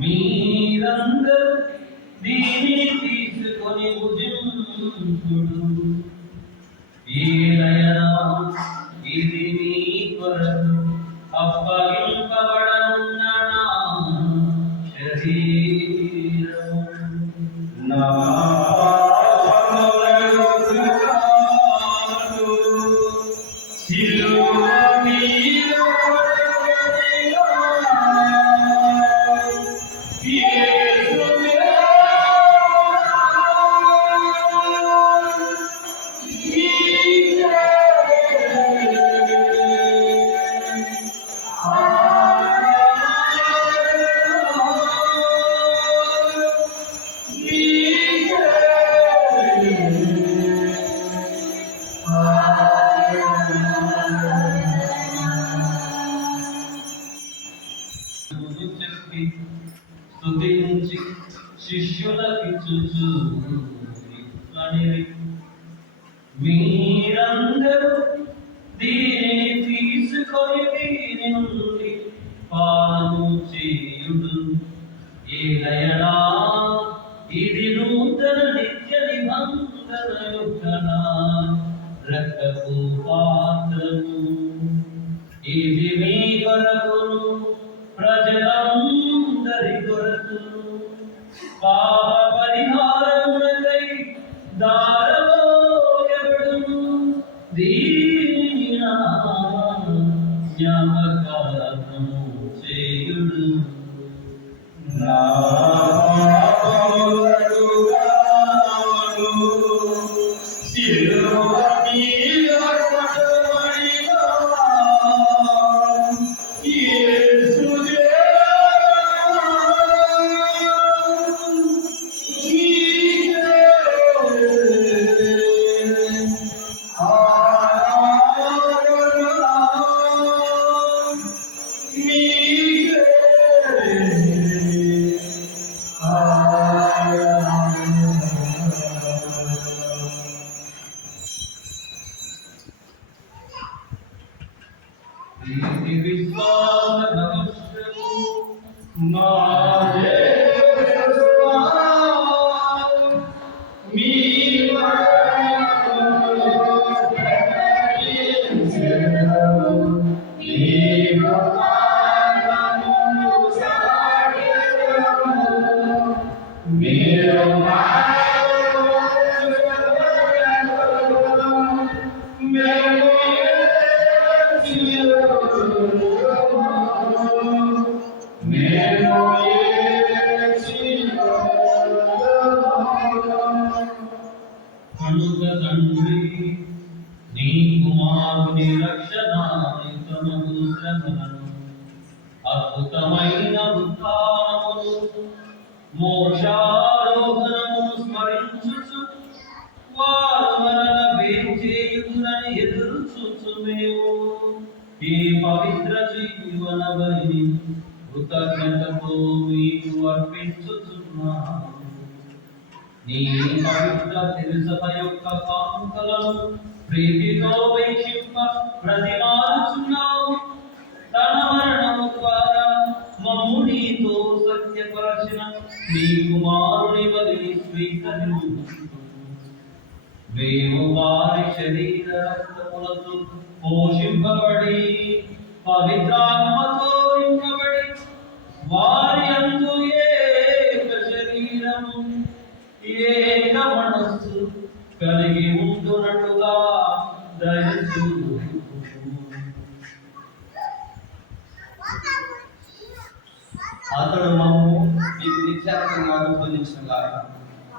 మీరందరూ దీనిని తీసుకొని భుజించుడు. ఏలయనా ఇది మీ కొరకు అప్పగింపబడనున్న నా శరీరము. నా స్తుతించి శిష్యులకిచ్చుచు మీరందరూ దీనిని తీసుకొని దీని నుండి పానము చేయుడు. ఏలయనా ఇది నూతన నిత్య నిబంధన యొక్క నా రక్తపు పాత్రము. ఇది మీ కొరకును ప్రజలందరి కొరకును పాప పరిహారమునకై దారబోయబడును. దీనిని నా జ్ఞాపకార్థము చేయుడు. నా నీ కుమారుని రక్షణానికమగు శ్రమలను అద్భుతమైన ఉత్థానమును మోక్షారోహణమును స్మరించుచు వారు మరల వేచేయుదురని ఎదురుచూచు మేము ఈ పవిత్ర జీవన బలిని కృతజ్ఞతతో మీకు అర్పించుచున్నాము. నీ పవిత్ర తిరుసభ యొక్క కానుకలను ప్రీతితో వీక్షింప ప్రతిమారుచున్నావు. తన మరణము ద్వారా మమ్ము నీతో సత్యపరచిన నీ కుమారుని బలిని స్వీకరించు. మేము వారి శరీర రక్తములతో పోషింపబడి పవిత్రాత్మతో నింపబడి వారి యందు ఏక శరీరము ఏక మనస్సు కలిగి ఉంటున్నట్టుగా దయచూపు. అతడు మమ్ము మీకు నిత్యాత్మగా రూపొందించిన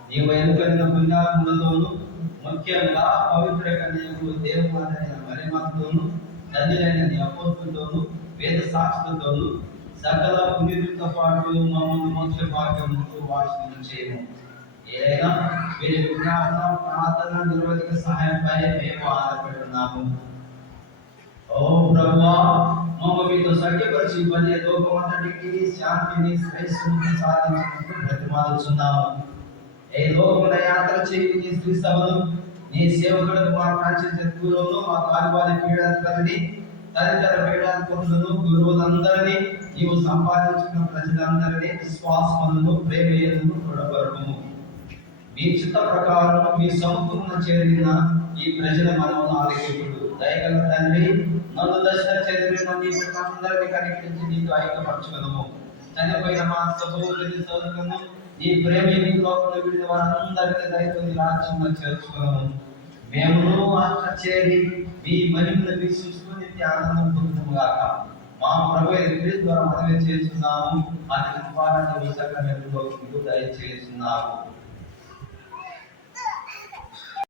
నీవు ఎన్నుకొనిన పుణ్యాత్ములతోనూ ముఖ్యంగా పవిత్ర కన్యకు దేవమాతైన మరియమాతతోనూ ధన్యులైన నీ అపోస్తులతోనూ వేద సాక్షులతోనూ సకల పునీతులతో పాటు మమ్మల్ని మోక్ష భాగ్యముకు వారసులను చేయము. ఏదైనా వీరి విజ్ఞాపన ప్రార్థన నిర్వహిక సహాయంపై మేము ఆధారపడుతున్నాము. ఓ ప్రభువా, మమ్మ మీతో సఖ్యపరిచి బలి లోకమంతటికి శాంతిని శ్రేయస్సును సాధించినట్టు బ్రతిమాలుచున్నాము. ఏ లోకముల యాత్ర చేయి నీ శ్రీ సభను నీ సేవకులకు మా ప్రాచీన శత్రువులను మా కాలువారి పీడాధిపతిని తదితర పీఠాధిపతులను గురువులందరినీ నీవు సంపాదించుకున్న ప్రజలందరినీ విశ్వాసములను ప్రేమలను దృఢపరచుము. మీ చిత్త ప్రకారం మీ సముఖమున చేరిన ఈ ప్రజల మనమును ఆలకించుడు. దయగల తండ్రి, నన్ను దశ చేరిన నీ అందరినీ కనికరించి నీతో ఐక్యపరచుకున్నాము. చనిపోయిన మా సహోదరులను నీ ప్రేమ లోపల విడిన వారందరినీ దయతో నీ రాజ్యంలో చేర్చుకున్నాము. మేము అట్లా చేరి మీ మహిమను వీక్షించుకుని ఆనందం పొందుతాము గాక. మా ప్రభు క్రీస్తు ద్వారా మనమే చేస్తున్నాము. అతని ద్వారా సకల దయచేస్తున్నాము.